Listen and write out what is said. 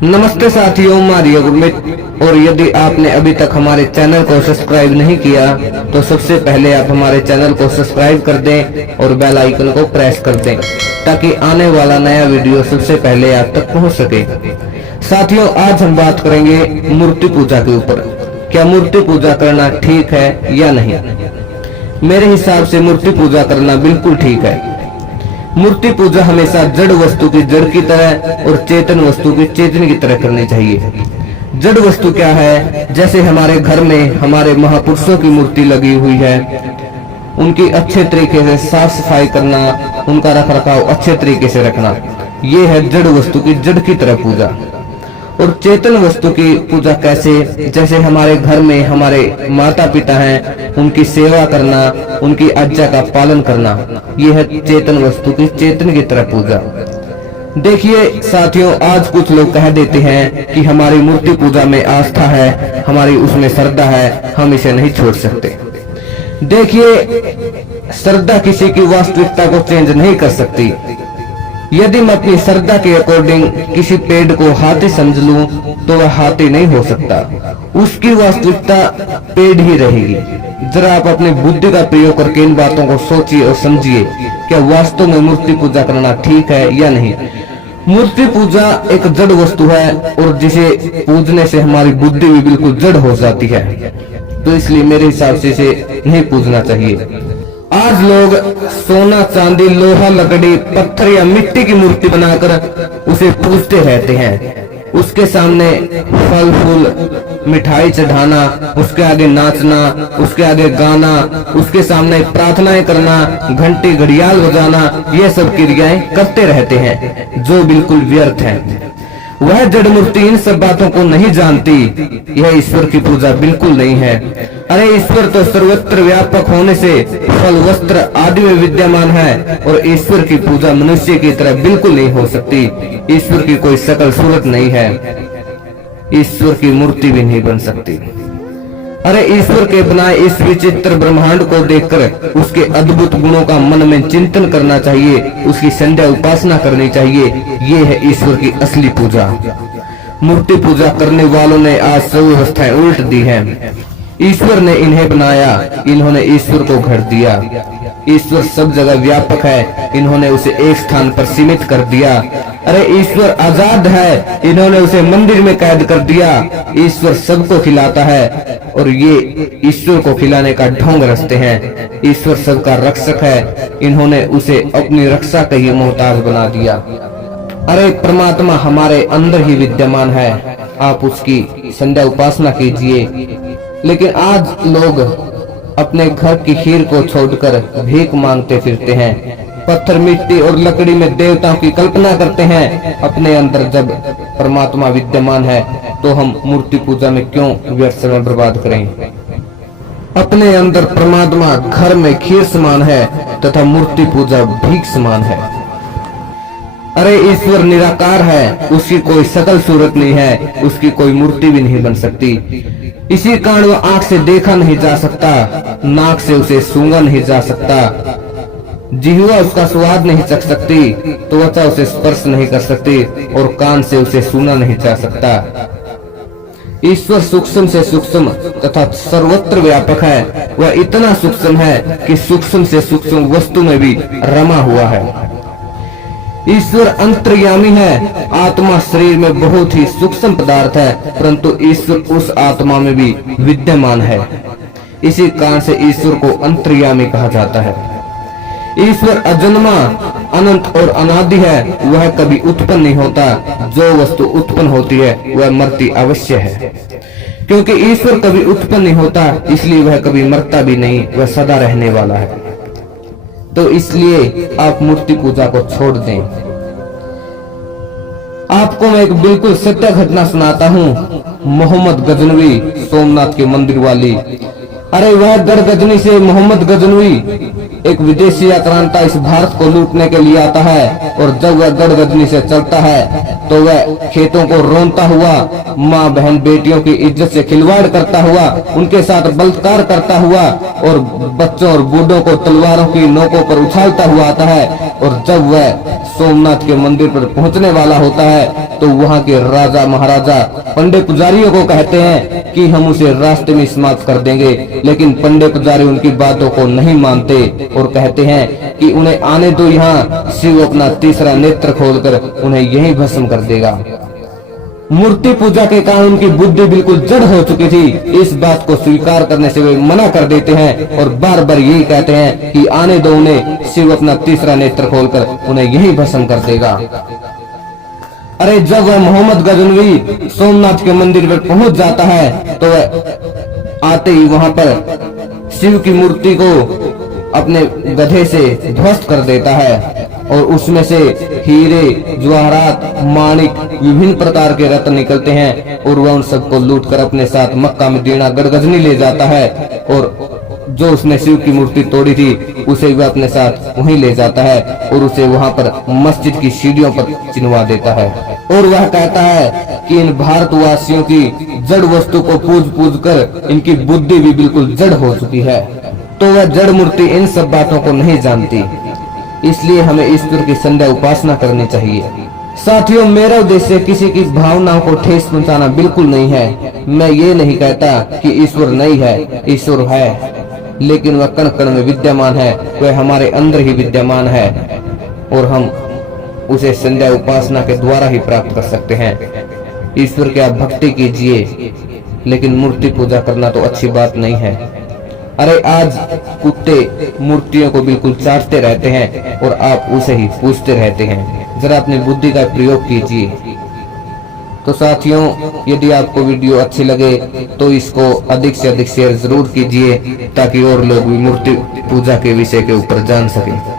नमस्ते साथियों, मारियो गुरमित। और यदि आपने अभी तक हमारे चैनल को सब्सक्राइब नहीं किया तो सबसे पहले आप हमारे चैनल को सब्सक्राइब कर दें और बेल आइकन को प्रेस कर दें ताकि आने वाला नया वीडियो सबसे पहले आप तक पहुंच सके। साथियों, आज हम बात करेंगे मूर्ति पूजा के ऊपर। क्या मूर्ति पूजा करना ठीक है या नहीं? मेरे हिसाब से मूर्ति पूजा करना बिल्कुल ठीक है। मूर्ति पूजा हमेशा जड़ वस्तु की जड़ की तरह और चेतन वस्तु की चेतन की तरह करनी चाहिए। जड़ वस्तु क्या है? जैसे हमारे घर में हमारे महापुरुषों की मूर्ति लगी हुई है, उनकी अच्छे तरीके से साफ सफाई करना, उनका रख रखाव अच्छे तरीके से रखना, ये है जड़ वस्तु की जड़ की तरह पूजा। और चेतन वस्तु की पूजा कैसे? जैसे हमारे घर में हमारे माता पिता हैं, उनकी सेवा करना, उनकी आज्ञा का पालन करना, यह है चेतन वस्तु की चेतन की तरह पूजा। देखिए साथियों, आज कुछ लोग कह देते हैं कि हमारी मूर्ति पूजा में आस्था है, हमारी उसमें श्रद्धा है, हम इसे नहीं छोड़ सकते। देखिए, श्रद्धा किसी की वास्तविकता को चेंज नहीं कर सकती। यदि मैं अपनी श्रद्धा के अकॉर्डिंग किसी पेड़ को हाथी समझ लूं तो वह हाथी नहीं हो सकता, उसकी वास्तविकता पेड़ ही रहेगी। जरा आप अपनी बुद्धि का प्रयोग करके इन बातों को सोचिए और समझिए, क्या वास्तव में मूर्ति पूजा करना ठीक है या नहीं। मूर्ति पूजा एक जड़ वस्तु है और जिसे पूजने से हमारी बुद्धि भी बिल्कुल जड़ हो जाती है, तो इसलिए मेरे हिसाब से इसे नहीं पूजना चाहिए। आज लोग सोना, चांदी, लोहा, लकड़ी, पत्थर या मिट्टी की मूर्ति बनाकर उसे पूजते रहते हैं। उसके सामने फल फूल मिठाई चढ़ाना, उसके आगे नाचना, उसके आगे गाना, उसके सामने प्रार्थनाएं करना, घंटी घड़ियाल बजाना, ये सब क्रियाएं करते रहते हैं जो बिल्कुल व्यर्थ हैं। वह जड़ मूर्ति इन सब बातों को नहीं जानती। यह ईश्वर की पूजा बिल्कुल नहीं है। अरे ईश्वर तो सर्वत्र व्यापक होने से फल, वस्त्र आदि में विद्यमान है और ईश्वर की पूजा मनुष्य की तरह बिल्कुल नहीं हो सकती। ईश्वर की कोई शकल सूरत नहीं है, ईश्वर की मूर्ति भी नहीं बन सकती। अरे ईश्वर के बनाए इस विचित्र ब्रह्मांड को देखकर उसके अद्भुत गुणों का मन में चिंतन करना चाहिए, उसकी संध्या उपासना करनी चाहिए। ये है ईश्वर की असली पूजा। मूर्ति पूजा करने वालों ने आज सब व्यवस्थाएं उल्ट दी हैं। ईश्वर ने इन्हें बनाया, इन्होंने ईश्वर को घर दिया। ईश्वर सब जगह व्यापक है, इन्होंने उसे एक स्थान पर सीमित कर दिया। अरे ईश्वर आजाद है, इन्होंने उसे मंदिर में कैद कर दिया। ईश्वर सबको खिलाता है और ये ईश्वर को खिलाने का ढोंग रचते हैं। ईश्वर सबका रक्षक है, इन्होंने उसे अपनी रक्षा के ही मोहताज बना दिया। अरे परमात्मा हमारे अंदर ही विद्यमान है, आप उसकी संध्या उपासना कीजिए। लेकिन आज लोग अपने घर की खीर को छोड़कर भीख मांगते फिरते हैं, पत्थर, मिट्टी और लकड़ी में देवताओं की कल्पना करते हैं। अपने अंदर जब परमात्मा विद्यमान है तो हम मूर्ति पूजा में क्यों व्यर्थ समय बर्बाद करें? अपने अंदर परमात्मा घर में खीर समान है तथा मूर्ति पूजा भीख समान है। अरे ईश्वर निराकार है, उसकी कोई शकल सूरत नहीं है, उसकी कोई मूर्ति भी नहीं बन सकती। इसी कारण वह आंख से देखा नहीं जा सकता, नाक से उसे सूंघा नहीं जा सकता, जिह्वा उसका स्वाद नहीं चख सकती, त्वचा उसे स्पर्श नहीं कर सकती और कान से उसे सुना नहीं जा सकता। ईश्वर सूक्ष्म से सूक्ष्म तथा सर्वत्र व्यापक है। वह इतना सूक्ष्म है कि सूक्ष्म से सूक्ष्म वस्तु में भी रमा हुआ है। ईश्वर अंतर्यामी है। आत्मा शरीर में बहुत ही सूक्ष्म पदार्थ है, परंतु ईश्वर उस आत्मा में भी विद्यमान है। इसी कारण से ईश्वर को अंतर्यामी कहा जाता है। ईश्वर अजन्मा, अनंत और अनादि है, वह कभी उत्पन्न नहीं होता। जो वस्तु उत्पन्न होती है वह मरती अवश्य है। क्योंकि ईश्वर कभी उत्पन्न नहीं होता, इसलिए वह कभी मरता भी नहीं, वह सदा रहने वाला है। तो इसलिए आप मूर्ति पूजा को छोड़ दें। आपको मैं एक बिल्कुल सत्य घटना सुनाता हूँ। मोहम्मद गजनवी, सोमनाथ के मंदिर वाली, अरे वह गढ़गजनी से मोहम्मद गजनवी एक विदेशी आक्रांता इस भारत को लूटने के लिए आता है, और जब वह गढ़गजनी से चलता है तो वह खेतों को रोनता हुआ, माँ बहन बेटियों की इज्जत से खिलवाड़ करता हुआ, उनके साथ बलात्कार करता हुआ, और बच्चों और बूढ़ों को तलवारों की नोकों पर उछालता हुआ आता है। और जब वह सोमनाथ के मंदिर पर पहुंचने वाला होता है तो वहां के राजा महाराजा पंडित पुजारियों को कहते हैं कि हम उसे रास्ते में समाप्त कर देंगे, लेकिन पंडित पुजारी उनकी बातों को नहीं मानते और कहते हैं कि उन्हें आने दो यहाँ, शिव अपना तीसरा नेत्र खोलकर उन्हें यहीं भस्म कर देगा। मूर्ति पूजा के कारण उनकी बुद्धि बिल्कुल जड़ हो चुकी थी। इस बात को स्वीकार करने से वे मना कर देते हैं और बार बार यही कहते हैं कि आने दो उन्हें, शिव अपना तीसरा नेत्र खोलकर उन्हें यही भस्म कर देगा। अरे जब वह मोहम्मद गजनवी सोमनाथ के मंदिर पर पहुंच जाता है तो वह आते ही वहां पर शिव की मूर्ति को अपने गधे से ध्वस्त कर देता है, और उसमें से हीरे, जवाहरात, माणिक, विभिन्न प्रकार के रत्न निकलते हैं, और वह उन सबको लूटकर अपने साथ मक्का मदीना गढ़गजनी ले जाता है, और जो उसने शिव की मूर्ति तोड़ी थी उसे वह अपने साथ वहीं ले जाता है और उसे वहां पर मस्जिद की सीढ़ियों पर चिनवा देता है। और वह कहता है कि इन भारतवासियों की जड़ वस्तु को पूज पूज कर इनकी बुद्धि भी बिल्कुल जड़ हो चुकी है। तो वह जड़ मूर्ति इन सब बातों को नहीं जानती, इसलिए हमें ईश्वर की संध्या उपासना करनी चाहिए। साथियों, मेरा उद्देश्य किसी की भावनाओं को ठेस पहुंचाना बिल्कुल नहीं है। मैं ये नहीं कहता कि ईश्वर नहीं है, ईश्वर है, लेकिन वह कण कण में विद्यमान है, वह हमारे अंदर ही विद्यमान है, और हम उसे संध्या उपासना के द्वारा ही प्राप्त कर सकते हैं। ईश्वर की आप भक्ति कीजिए, लेकिन मूर्ति पूजा करना तो अच्छी बात नहीं है। अरे आज कुत्ते मूर्तियों को बिल्कुल चाटते रहते हैं और आप उसे ही पूजते रहते हैं। जरा अपनी बुद्धि का प्रयोग कीजिए। तो साथियों, यदि आपको वीडियो अच्छी लगे तो इसको अधिक से अधिक शेयर जरूर कीजिए, ताकि और लोग भी मूर्ति पूजा के विषय के ऊपर जान सकें।